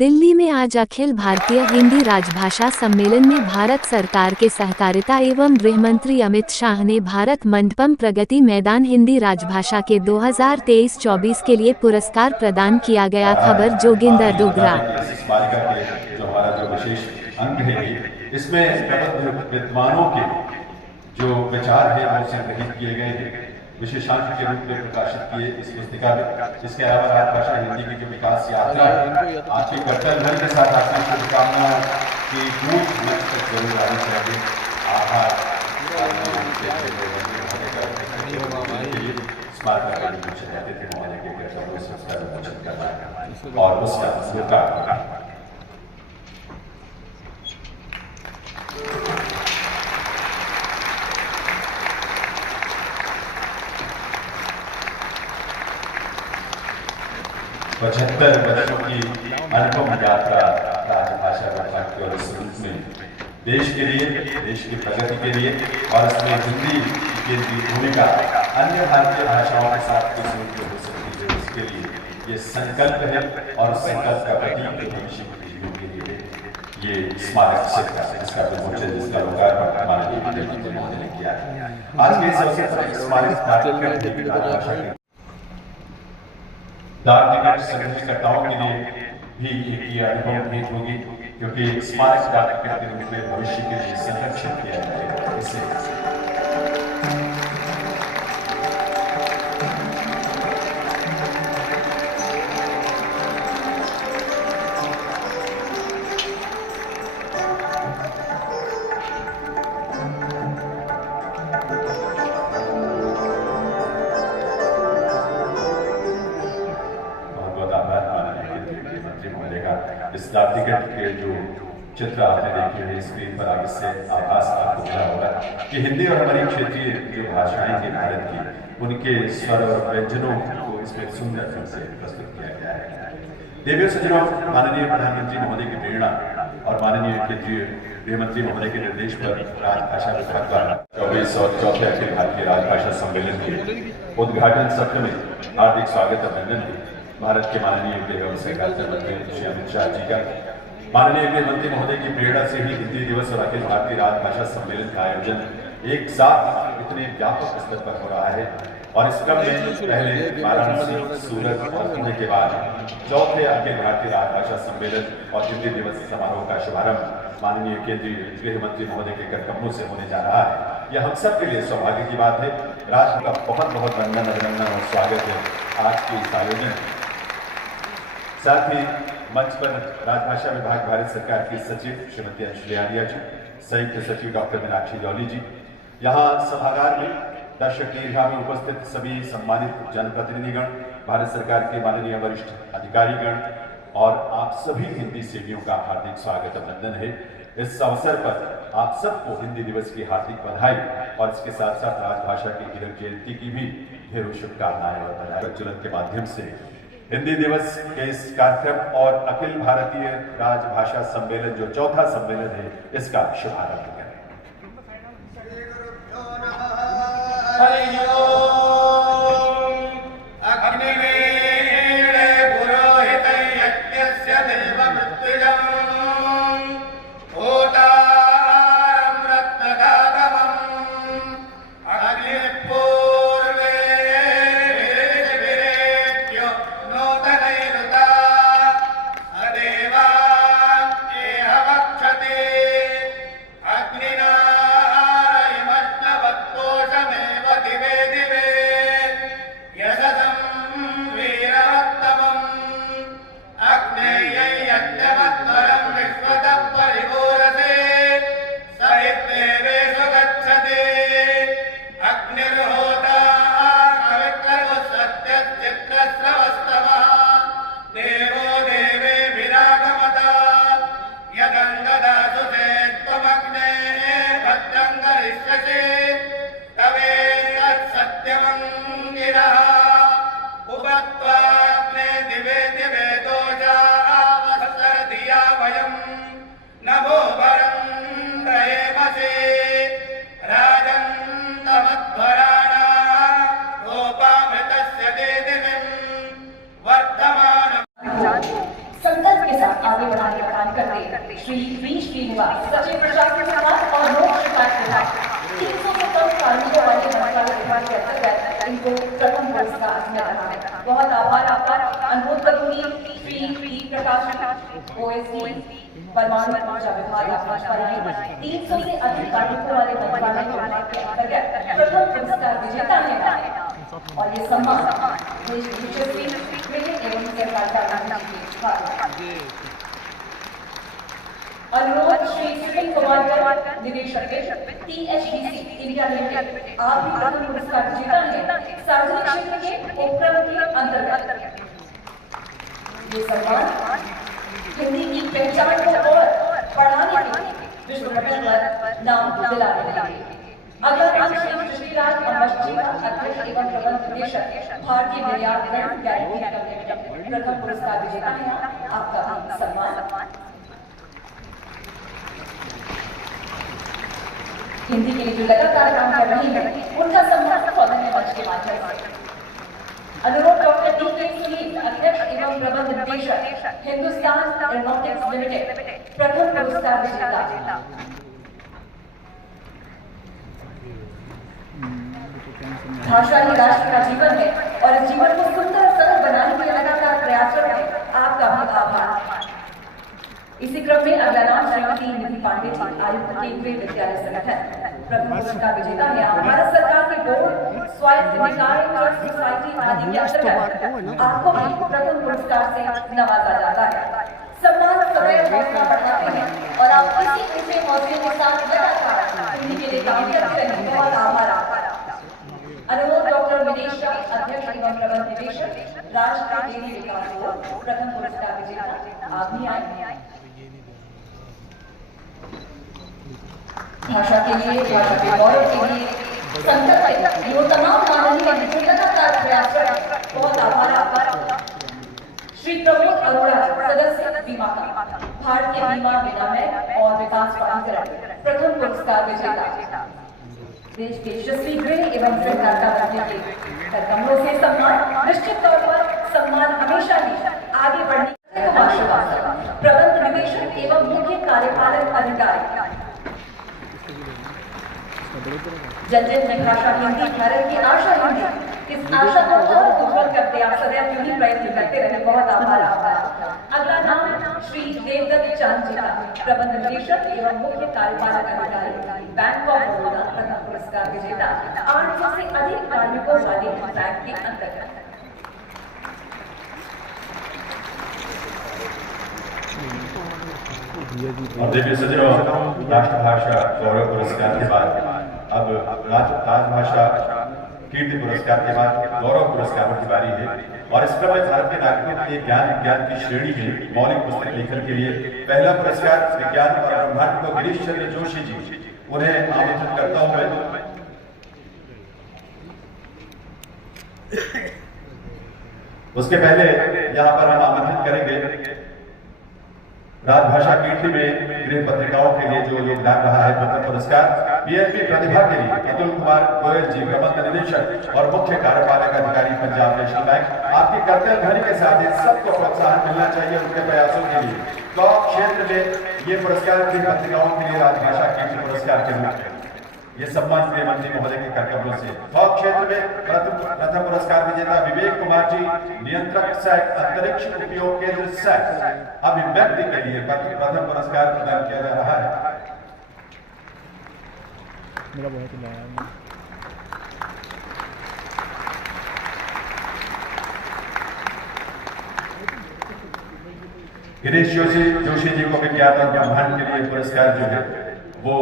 दिल्ली में आज अखिल भारतीय हिंदी राजभाषा सम्मेलन में भारत सरकार के सहकारिता एवं गृह मंत्री अमित शाह ने भारत मंडपम प्रगति मैदान हिंदी राजभाषा के 2023-24 के लिए पुरस्कार प्रदान किया गया। खबर जोगिंदर डोगरा। इस बालिका के जो हमारा जो विशेष अंग है इसमें प्रबुद्ध विद्वानों के जो विचार है वो संग्रहित किए गए हैं, विशेषांक के रूप में प्रकाशित किए इस पुस्तिका में। इसके अलावा राजभाषा हिंदी की जो विकास यात्रा है आपके कर्तव्य के साथ आपकी शुभकामनाओं की गूंज मंच तक जरूर आनी चाहिए। आभार और उसका पचहत्तर वर्षों की अनुपम यात्रा राजभाषा विभाग के और इस रूप में देश के लिए, देश की प्रगति के लिए और इसमें हिंदी की भूमिका अन्य भारतीय भाषाओं के साथ किस रूप में हो सकती है, इसके लिए ये संकल्प है और संकल्प का प्रतीक भविष्य की पीढ़ियों के लिए ये स्मारक क्षेत्र इसका विमोचन, जिसका लोकार्पण माननीय प्रधानमंत्री महोदय ने किया है। आज के इस अवसर पर स्मारक राजभाषा के डाक संग्रहकर्ताओं के लिए भी एक ये अनुभव भेंट होगी, क्योंकि स्मारक डाक टिकट के रूप में भविष्य के लिए संरक्षण किया जाएगा। इससे इस डाक टिकट के जो चित्र आपने देखे हैं स्क्रीन पर, आगे से आभास आपको मिला होगा कि हिंदी और हमारी क्षेत्रीय जो भाषाएं हैं भारत की, उनके स्वर और व्यंजनों को इसमें सुंदर ढंग से प्रस्तुत किया गया है। देवियों सज्जनों, माननीय प्रधानमंत्री महोदय की प्रेरणा और माननीय केंद्रीय गृह मंत्री महोदय के निर्देश पर राजभाषा विभाग द्वारा 24 और 4 अखिल भारतीय राजभाषा सम्मेलन के उद्घाटन सत्र में हार्दिक स्वागत अभिनंदन है भारत के माननीय गृह एवं सहकारिता मंत्री श्री अमित शाह जी का। माननीय गृह मंत्री महोदय की प्रेरणा से ही हिंदी दिवस और अखिल भारतीय राजभाषा सम्मेलन का आयोजन एक साथ इतने व्यापक स्तर पर हो रहा है और इस क्रम में पहले वाराणसी, सूरत और पुणे के बाद चौथे अखिल भारतीय राजभाषा सम्मेलन और हिंदी दिवस समारोह का शुभारंभ माननीय केंद्रीय गृह मंत्री महोदय के कदमों से होने जा रहा है। यह हम सब के लिए सौभाग्य की बात है। राष्ट्र का बहुत बहुत वंदन, अभिनंदन और स्वागत है आज के इस आयोजन। साथ ही मंच पर राजभाषा विभाग भारत सरकार की सचिव श्रीमती अंशुली आर्या जी, संयुक्त सचिव डॉक्टर मीनाक्षी जौली जी, यहाँ सभागार में दर्शक दीर्घा में उपस्थित सभी सम्मानित जनप्रतिनिधिगण, भारत सरकार के माननीय वरिष्ठ अधिकारीगण और आप सभी हिंदी सेवियों का हार्दिक स्वागत अभिनंदन है। इस अवसर पर आप सबको हिंदी दिवस की हार्दिक बधाई और इसके साथ साथ राजभाषा की हीरक जयंती की भी ढेरों शुभकामनाएं और बधाई प्रज्वलन के माध्यम से हिंदी दिवस के इस कार्यक्रम और अखिल भारतीय राजभाषा सम्मेलन जो चौथा सम्मेलन है इसका शुभारंभ करें। श्री वी श्रीनिवास, सचिव प्रशासन विभाग और लोक शिकायत विभाग, 300 से कम कार्मिकों वाले मंत्रालय विभाग के अंतर्गत इनको प्रथम पुरस्कार मिल रहा है। बहुत आभार आपका। अनुरोध करूंगी श्री टी प्रकाश ओएसडी परमाणु ऊर्जा विभाग आकाशवाणी 300 से अधिक कार्मिकों वाले मंत्रालय विभाग के अंतर्गत प्रथम पुरस्कार विजेता है और ये सम्मान देश के यशस्वी गृह एवं सहकारिता मंत्री के अनुरोध श्री सुनील कुमार निदेशक THDC इंडिया लिमिटेड, आप भी प्रथम पुरस्कार विजेता हैं सार्वजनिक क्षेत्र के उपक्रम के अंतर्गत। ये सम्मान हिंदी की पहचान को और बढ़ाने के लिए विश्व पटल पर नाम दिलाने के लिए। अगला नाम श्री कृष्णराज अम्बश्ची, अध्यक्ष एवं प्रबंध निदेशक भारतीय निर्यात ऋण गारंटी कंपनी, प्रथम पुरस्कार विजेता है। आपका भी सम्मान। हिंदी के लिए जो लगातार काम कर रही है उनका सम्मान सौजन्य मंच के माध्यम से। अनुरोध डॉक्टर DK सुनील, अध्यक्ष एवं प्रबंध निदेशक हिंदुस्तान एरोनॉटिक्स लिमिटेड, प्रथम पुरस्कार विजेता। भाषा ही राष्ट्र का जीवन है और इस जीवन को सुंदर और सरल बनाने के लिए लगातार प्रयासरत है। आपका भी आभार। इसी क्रम में अगला नाम श्रीमती निधि पांडे जी, आयुक्त केंद्रीय विद्यालय संगठन, प्रथम पुरस्कार विजेता है। भारत सरकार के बोर्ड, स्वायत्त निकाय, ट्रस्ट सोसाइटी आदि के अंतर्गत आपको भी प्रथम पुरस्कार से नवाजा जाता है। सम्मान सदैव हौसला बढ़ाते हैं और आप इसी ऊंचे हौसले के साथ लगातार हिंदी के लिए काम करते रहें। बहुत आभार आपका। अनुरोध डॉक्टर विदेश शाह, अध्यक्ष एवं प्रबंध निदेशक राष्ट्रीय डेयरी विकास बोर्ड, प्रथम पुरस्कार विजेता। आप भी आए। भाषा के लिए, भाषा के गौरव के लिए संकल्प ये तमाम माननीय हैं लगातार प्रयासरत। बहुत आभार आपका। श्री प्रमोद अरोड़ा, सदस्य बीमा का, भारतीय बीमा निगम और विकास प्राधिकरण, प्रथम पुरस्कार विजेता। देश के यशस्वी गृह एवं सहकारिता मंत्री के कमरों से सम्मान। निश्चित तौर पर सम्मान हमेशा ही आगे बढ़ने को आशीर्वाद। प्रबंध निदेशक एवं मुख्य कार्यपालक अधिकारी, जनजन में भाषा हिंदी भारत की आशा हिंदी, इस आशा को और उज्जवल करते आप सदैव यूं ही प्रयत्न करते रहे। बहुत आभार आपका। अगला नाम श्री देवदत्त चंद जी का, प्रबंध निदेशक एवं मुख्य कार्यपालक अधिकारी, बैंक ऑफ बड़ौदा, प्रथम पुरस्कार विजेता। 800 से अधिक कार्मिकों वाले बैंक के अंतर्गत। और देखिए सज्जनों, राष्ट्रभाषा गौरव पुरस्कार के बाद अब राजभाषा कीर्ति पुरस्कार के बाद गौरव पुरस्कारों की बारी है। और इस क्रम में भारत के नागरिकों के ज्ञान विज्ञान की श्रेणी में मौलिक पुस्तक लेखन के लिए पहला पुरस्कार विज्ञान और ब्रह्मांड को गिरीश चंद्र जोशी जी, उन्हें आमंत्रित करता हूं मैं। उसके पहले यहाँ पर हम आमंत्रित करेंगे राजभाषा कीर्ति में गृह पत्रिकाओं के लिए जो योगदान रहा है प्रथम पुरस्कार PNB प्रतिभा के लिए अतुल कुमार गोयल जी, प्रबंध निदेशक और मुख्य कार्यपालक अधिकारी, पंजाब नेशनल बैंक। आपकी कर्तव्य ध्वनि के साथ सबको प्रोत्साहन मिलना चाहिए उनके प्रयासों के लिए। तो क्षेत्र में ये पुरस्कार गृह पत्रिकाओं के लिए राजभाषा कीर्ति पुरस्कार के रूप में ये सम्मान गृह मंत्री महोदय के कर्तव्यों से। थॉक क्षेत्र में प्रथम पुरस्कार विजेता विवेक कुमार जी, नियंत्रक सैक, अंतरिक्ष उपयोग केंद्र सैक, अभिव्यक्ति के लिए प्रथम पुरस्कार प्रदान किया जा रहा है। गिरीश जोशी जी को विज्ञान और ब्रह्मांड के लिए पुरस्कार जो है वो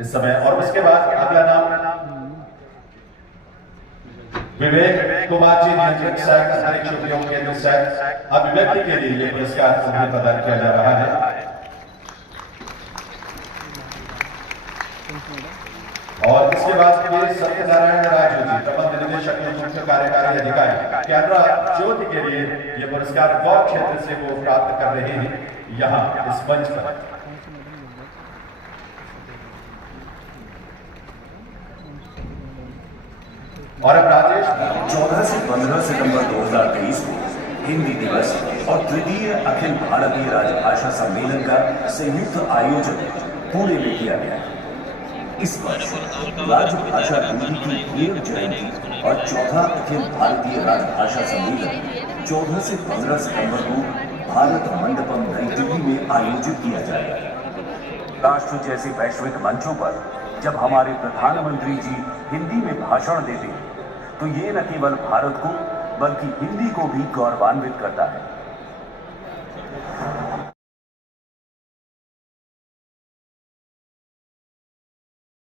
इस समय। और उसके बाद अगला नाम विवेक कुमार जी, नियंत्रक सैक, अंतरिक्ष उपयोग केंद्र सैक, अभिव्यक्ति के लिए ये पुरस्कार उन्हें प्रदान किया जा रहा है। और इसके बाद ये सत्यनारायण राजू जी, प्रबंध निदेशक मुख्य कार्यकारी अधिकारी, कैनरा ज्योति के लिए ये पुरस्कार गौ क्षेत्र से वो प्राप्त कर रहे हैं यहाँ इस मंच पर। और अब राजेश 14 से 15 सितंबर 2023 को हिंदी दिवस और तृतीय अखिल भारतीय राजभाषा सम्मेलन का संयुक्त आयोजन पुणे में किया गया। इस वर्ष राजभाषा हिंदी की 1 जयंती और चौथा अखिल भारतीय राजभाषा सम्मेलन 14 से 15 सितंबर को भारत मंडपम नई दिल्ली में आयोजित किया जाएगा। राष्ट्र जैसे वैश्विक मंचों पर जब हमारे प्रधानमंत्री जी हिंदी में भाषण देते हैं तो ये न केवल भारत को बल्कि हिंदी को भी गौरवान्वित करता है।